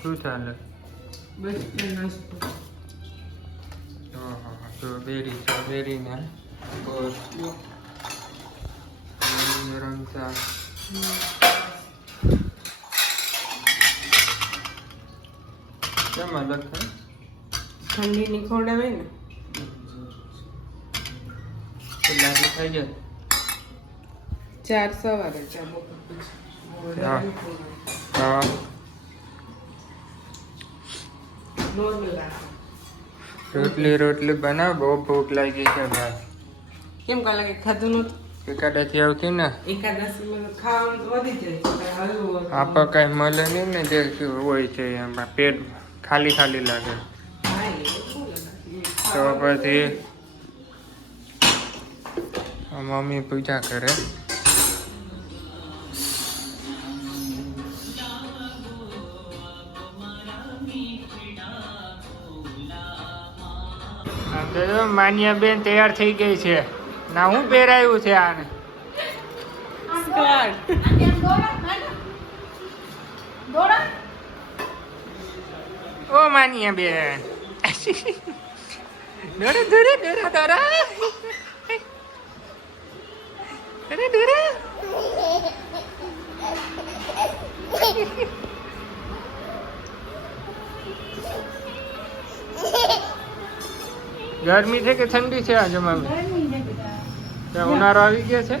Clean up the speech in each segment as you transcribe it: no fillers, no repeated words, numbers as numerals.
શું ચાલે? બસ નાસ્તો. સ્ટ્રોબેરી ને ગરમ ચા. કેમ અલગ થાય? ઠંડી ની ખોડાવે ને લાગી થઈ જાય. 4 સવારે ચા બપોર પછી હા હા નોર્મલ રાખો. રોટલી બનાવ. બહુ ભૂખ લાગી છે ભાઈ. કેમ કાલે કઈ ખાધું નતું? એકાદાથી આવતી ને એકાદશીમાં ખાવાનું તો વધી જાય છે. હલવો આપા કઈ મળે નહીં ને જે હોય છે એમાં પેટ ખાલી ખાલી લાગે. હા એ બોલે તો પછી મમ્મી પૂજા કરે. માન્યા બેન તૈયાર થઈ ગઈ છે. ના હું પહેરાયું છે આને. ઓ માન્યા બેન દોરા દોરા દોરા દોરા દોરા દોરા. ગરમી છે કે ઠંડી છે આજે મમ્મી? ઉનાળો આવી ગયો છે.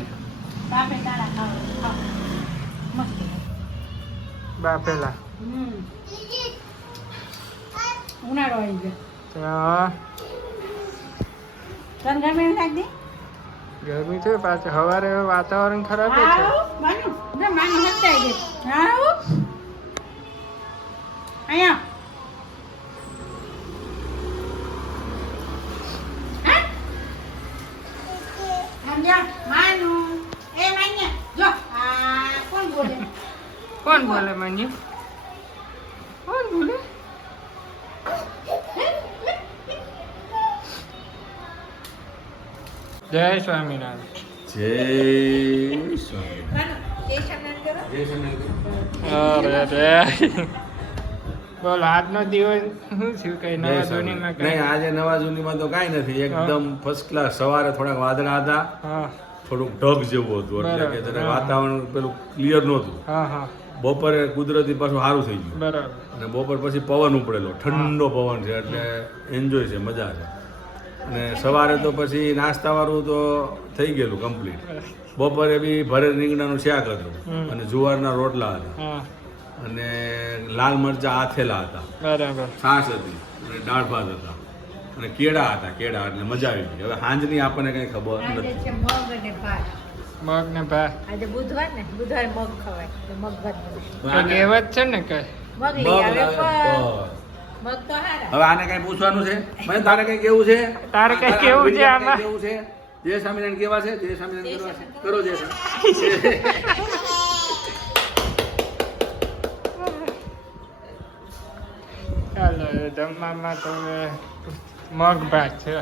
બાપેલા ઉનાળો આવી ગયો. ગરમી છે પાછું સવારે વાતાવરણ ખરાબ છે. કોણ બોલે માની? કોણ બોલે? જય સ્વામિનારાયણ. જય સ્વામિનારાયણ. અરે રે બોલ આજનો દિવસ શું થયું? કઈ નવા જૂનીમાં કઈ? નહીં, આજે નવા જૂનીમાં તો કાંઈ નથી. એકદમ ફર્સ્ટ ક્લાસ. સવારે થોડાક વાદળા હતા, હા થોડુંક ઢગ જેવું હતું, એટલે કે બરાબર. વાતાવરણ પેલું ક્લિયર નહોતું. હા હા બપોરે કુદરતી પાછું સારું થઈ ગયું, બરાબર. અને બપોર પછી પવન ઉપડેલો, ઠંડો પવન છે, એટલે એન્જોય છે, મજા છે. અને સવારે તો પછી નાસ્તાવાળું તો થઈ ગયેલું કમ્પ્લીટ. બપોરે બી ભરે રીંગણાનું શાક હતું, અને જુવારના રોટલા હતા, હા અને લાલ મરચાં આથેલા હતા, બરાબર. છાશ હતી, અને દાળ ભાત હતા, અને કેળા હતા. કેળા એટલે મજા આવી ગઈ. હવે સાંજની આપણને કઈ ખબર નથી. મગ ને ભાત. આજે બુધવાર ને બુધવારે મગ ખવાય તો મગ ભાત બનાય. એક કહેવત છે ને કઈ. મગ મગ લઈ આવે લાવે, પણ બસ. મગ તો હારા. હવે આને કઈ પૂછવાનું છે? મને તારે કઈ કેવું છે? તારે કઈ કેવું છે આમાં? કેવું છે? જય સ્વામિનારાયણ કેવા છે? જય સ્વામિનારાયણ કરવા છે? કરો જય ચાલો જમવામાં તો હવે મગ ભાત છે.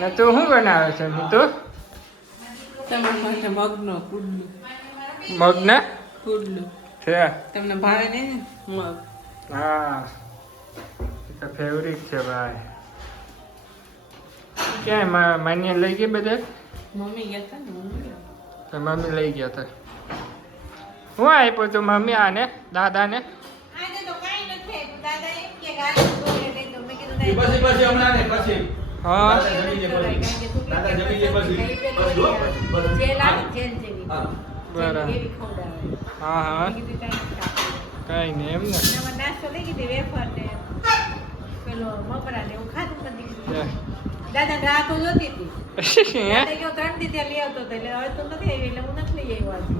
ને તું શું બનાવે છે મીતુ? તમારા માટે મગનો પુડલું. મગ ને પુડલું છે. તમને ભાવે નહીં ને મગ? હા એ તો ફેવરિટ છે ભાઈ. ક્યાંય માન્ય લઈ ગઈ બધે? મમ્મી ગયા હતા ને મમ્મી. તો મમ્મી લઈ ગયા હતા. હું આપ્યું તું મમ્મી આને દાદાને? આજે તો કાંઈ નથી આપ્યું. દાદા એમ કે ગાડી દોરે લઈ દો. મેં કીધું પછી પછી હમણાં ને પછી હા દાદા જમી લે પછી બસ જો પછી જેલ આવે જેલ જેવી. હા. બરાબર. એવી ખવડાવે. હા હા મેં કીધું કાંઈ નથી આપવું. કઈ નહીં એમ ને. એમાં નાસ્તો લઈ ગઈ વેફર ને પેલો મમરા ને એવું ખાધું કરી દીધું. દાદા રાહ તો જોતી હતી. દાદા કહ્યું 3 દી ત્યાં લઈ આવતો હતો એટલે હવે તો નથી આવી એટલે હું નથી લઈ આવ્યો આજે.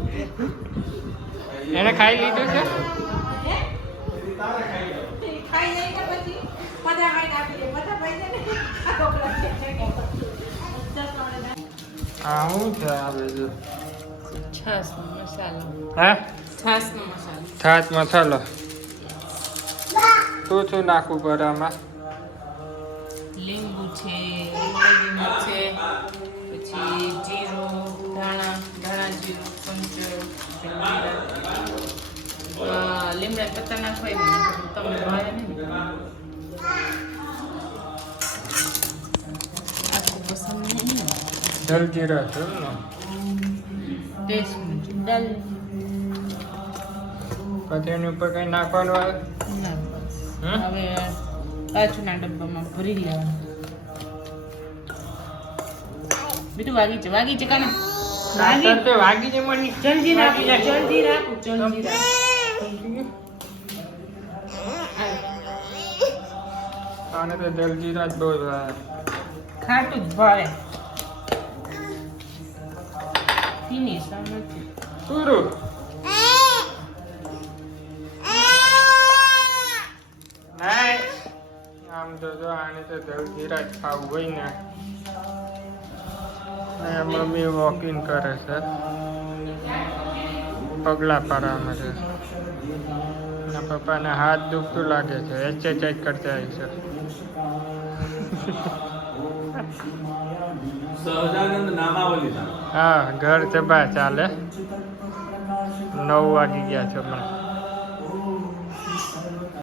એને ખાઈ લીધું છે? હે? ખાઈ જાય કે પછી બધા ખાઈને આપી દે. બધા ભાઈ છે ને આ ઢોકળા છે. હા શું છે આ બધું? છાસનો મસાલો. હે છાસનો મસાલો. છાશ મસાલો. શું નાખવું પડે આમાં? લીંબુ છે, હળદી મિર્ચ છે, પછી જીરું, ધાણા જીરું, સંચળ, જીરા, લીમડા પત્તા નાખવા એમ તમને ભાવે નહીં ને. આખું પસંદ નહીં ને. જલજીરા છે ને ટેસ્ટ દાલ પછી એની ઉપર કઈ નાખવાનું આવે ના બસ. હમ? હવે કાચુના ડબ્બામાં ભરી લેવાનું. બીજું વાગી છે કાને કાતર તો વાગી જ મળી જલ્દી આપી જલ્દી રાખું જલ્દી રાખ. આને તો જલજીરા જ બહુ ભાવે. ખાટું જ ભાવે ફિનિશ નથી. પૂરું નહીં આમ તો જો આને તો જલજીરા જ ખાવું હોય ને. અને મમ્મી વોકિંગ કરે છે પગલા પાડવામાં છે. એના પપ્પાને હાથ દુખતું લાગે છે એક્સરસાઇઝ કરતા હોય છે. સહજાનંદ નામાવલી હા ઘર ચબા ચાલે 9 વાગી ગયા છે હમણાં.